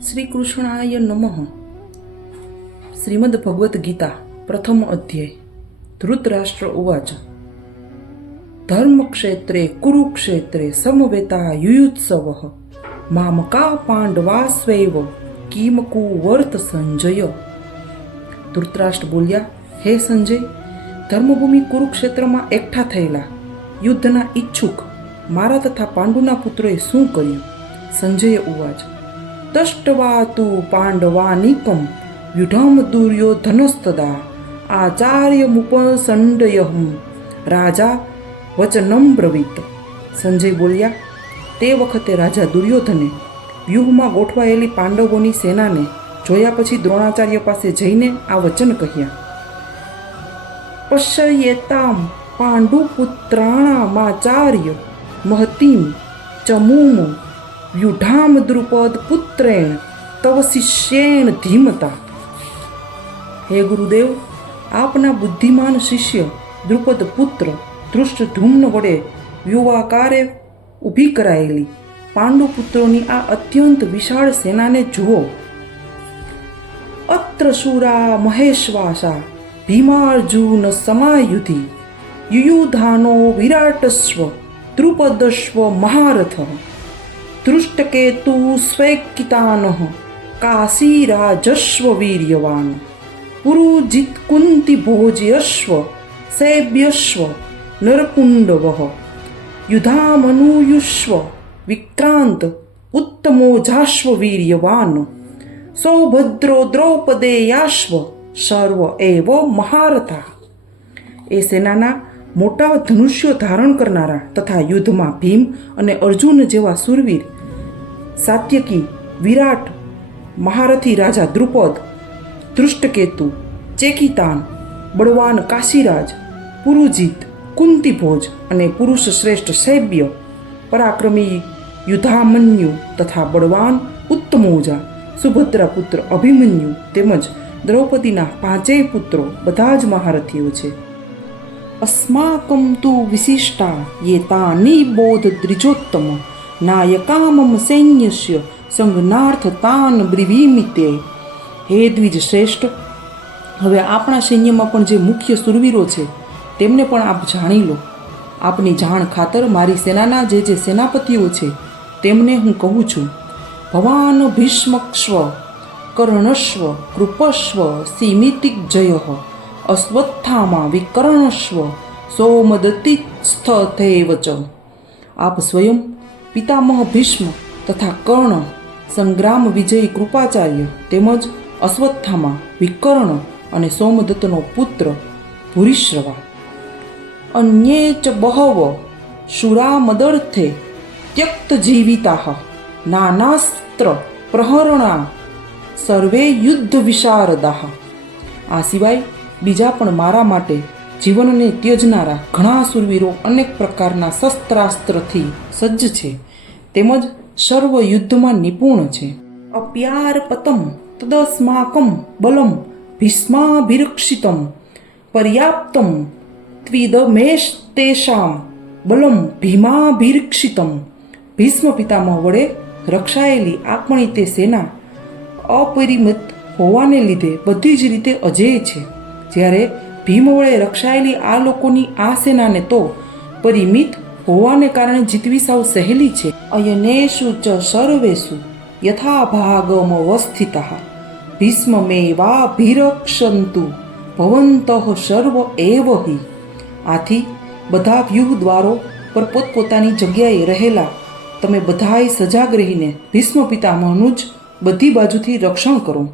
શ્રી કૃષ્ણાય નમઃ. શ્રીમદ ભગવદ્ ગીતા, પ્રથમ અધ્યાય, ધૃતરાષ્ટ્ર ઉવાચ. ધર્મક્ષેત્રે, કુરુક્ષેત્રે સમવેતા યુયુત્સવ. મામકા પાંડવા સ્વૈવ, કિમકુ વર્ત સંજય. ધૃતરાષ્ટ્ર બોલ્યા, હે સંજય, ધર્મભૂમિ કુરુક્ષેત્રમાં એકઠા થયેલા, યુદ્ધના ઈચ્છુક, મારા તથા પાંડુના પુત્રોએ શું કર્યું? સંજયે ઉવાચ. તષ્ટવા તુ પાંડવાનિકમ વ્યુઢમ દુર્યોધનસ્તદા આચાર્યમુપસંડયહમ રાજા વચનમ બ્રવીત સંજય બોલ્યા તે વખતે રાજા દુર્યોધને વ્યૂહમાં ગોઠવાયેલી પાંડવોની સેનાને જોયા પછી દ્રોણાચાર્ય પાસે જઈને આ વચન કહ્યા પશ્યેતામ પાંડુપુત્રાણામાચાર્ય મહતીમ ચમૂમ વ્યુઢામ દ્રુપદ પુત્રેણ તવ શિષ્યેણ ધીમતા હે ગુરુદેવ આપના બુદ્ધિમાન શિષ્ય દ્રુપદ પુત્ર ધૃષ્ટધુમ્ન વડે યુવાકારે ઊભી કરાયેલી પાંડુ પુત્રોની આ અત્યંત વિશાળ સેનાને જુઓ અત્ર શૂરા મહેશ્વાસા ભીમાર્જુન સમાયુધિ યુયુધાનો વિરાટસ્વ દ્રુપદસ્વ મહારથ દૃષ્ટકેતુ સ્વૈકિતાન કાશીરાજસ્વ વીર્યવાન પુરુજિત કુંતિ ભોજયસ્વ સૈબ્યસ્વ નરકુંડવ યુધામનુયુષ્વ વિક્રાંત ઉત્તમોજાશ્વ વીર્યવાન સૌભદ્રો દ્રૌપદેયાશ્વ સર્વ એવ મહારથા એ સેનાના મોટા ધનુષ્યો ધારણ કરનારા તથા યુદ્ધમાં ભીમ અને અર્જુન જેવા સુરવીર સાત્યકી, વિરાટ, મહારથી રાજા દ્રુપદ દૃષ્ટકેતુ ચેકિતાન, બળવાન કાશીરાજ, પુરુજીત, કુંતીભોજ અને પુરુષ શ્રેષ્ઠ સૈબ્ય પરાક્રમી યુધામન્યુ તથા બળવાન ઉત્તમોજા સુભદ્રા પુત્ર અભિમન્યુ તેમજ દ્રૌપદીના પાંચેય પુત્રો બધા જ મહારથીઓ છે. અસ્માકમ તુ વિશિષ્ટા યે તાની બોધ દ્રિજોત્તમ નાયકામમ સૈન્યસ્ય સંઘનાર્થ તાન બ્રિવીમિતે હે દ્વિજ શ્રેષ્ઠ હવે આપણા સૈન્યમાં પણ જે મુખ્ય સુરવીરો છે, તેમને પણ આપ જાણી લો. આપની જાણ ખાતર મારી સેનાના જે જે સેનાપતિઓ છે, તેમને હું કહું છું. ભવાન ભીષ્મક્ષ્વ કર્ણસ્વ કૃપસ્વ સીમિતિક જય. અશ્વત્થામા વિકર્ણસ્વ સોમદતિસ્થથેવ આપ સ્વયં પિતામહ ભીષ્મ તથા કર્ણ, સંગ્રામ વિજયી કૃપાચાર્ય તેમજ અશ્વત્થામા, વિકર્ણ અને સોમદત્તનો પુત્ર ભૂરિશ્રવા. અન્યે ચ બહવ શુરામદર્થે ત્યક્ત જીવિતા નાનાસ્ત્ર પ્રહરણા, સર્વે યુદ્ધ વિશારદા આ સિવાય બીજા પણ મારા માટે જીવનને ત્યજનારા ઘણા સુરવીરો અનેક પ્રકારના શસ્ત્રાસ્ત્રથી સજ્જ છે. તેમજ સર્વ યુદ્ધમાં નિપુણ છે. અપ્યાર પતમ તદસ્માકમ બલમ ભીષ્માભિરક્ષિતમ પર્યાપ્તમ ત્વિદમેસ્તેષામ બલમ ભીમાભિરક્ષિતમ. ભીષ્મ પિતામહ વડે રક્ષાયેલી આપણી તે સેના અપરિમિત હોવાને લીધે બધી જ રીતે અજેય છે. જ્યારે ભીમ વડે રક્ષાયેલી આ લોકોની આ સેનાને તો પરિમિત હોવાને કારણે જીતવી સાવ સહેલી છે. અયનેશુ ચ સર્વેષુ યથા વા ભીષ્મમેવાભિરક્ષંતુ ભવંતઃ સર્વ એવ હિ. આથી બધા વ્યૂહ દ્વારો પર પોતપોતાની જગ્યાએ રહેલા તમે બધાએ સજાગ રહીને ભીષ્મ પિતામહનું જ બધી બાજુથી રક્ષણ કરો.